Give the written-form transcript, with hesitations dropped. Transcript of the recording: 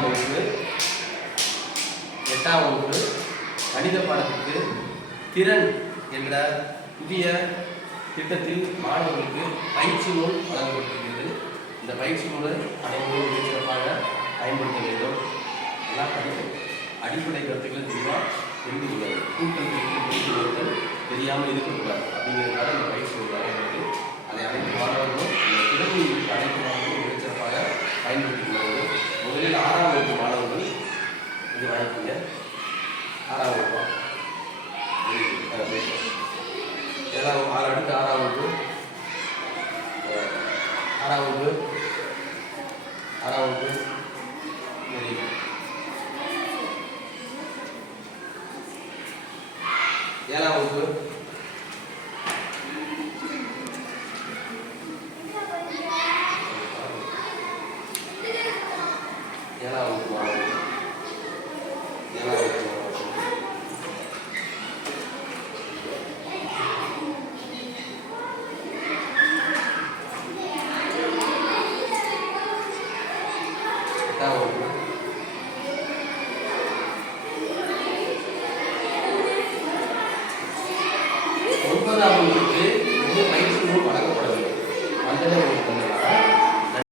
7ஆம் வகுப்பு 8ஆம் வகுப்பு கணித பாடத்திற்கு திறன் என்ற புதிய திட்டத்தில் மாணவர்களுக்கு பயிற்சி நூல் வழங்கப்பட்டிருக்கிறது. இந்த பயிற்சி நூலை அனைவரும் மிக சிறப்பாக பயன்படுத்த வேண்டும். எல்லாம் படிக்கும் அடிப்படை கருத்துக்களை தெளிவாக தெரிந்து கொள்ள வேண்டும். கூட்டல் புரிந்து கொள்ளுதல் தெரியாமல் இருக்கக்கூடாது அப்படிங்கிறதுனால இந்த பயிற்சி நூல் வழங்கப்பட்டு அதை அனைத்து மாணவர்களும் இந்த திறமையை அனைத்து மாணவர்களும் மிக சிறப்பாக பயன்படுத்திக் கொள்ள வேண்டும். முதலில் 6ஆம் வகுப்பு மாணவர்கள் இது வாங்கிக்கோங்க. 6ஆம் வகுப்பா 7ஆம் 6 அடுத்து 6ஆம் வகுப்பு 6ஆம் வகுப்பு 6ஆம் வகுப்பு 7ஆம் வகுப்பு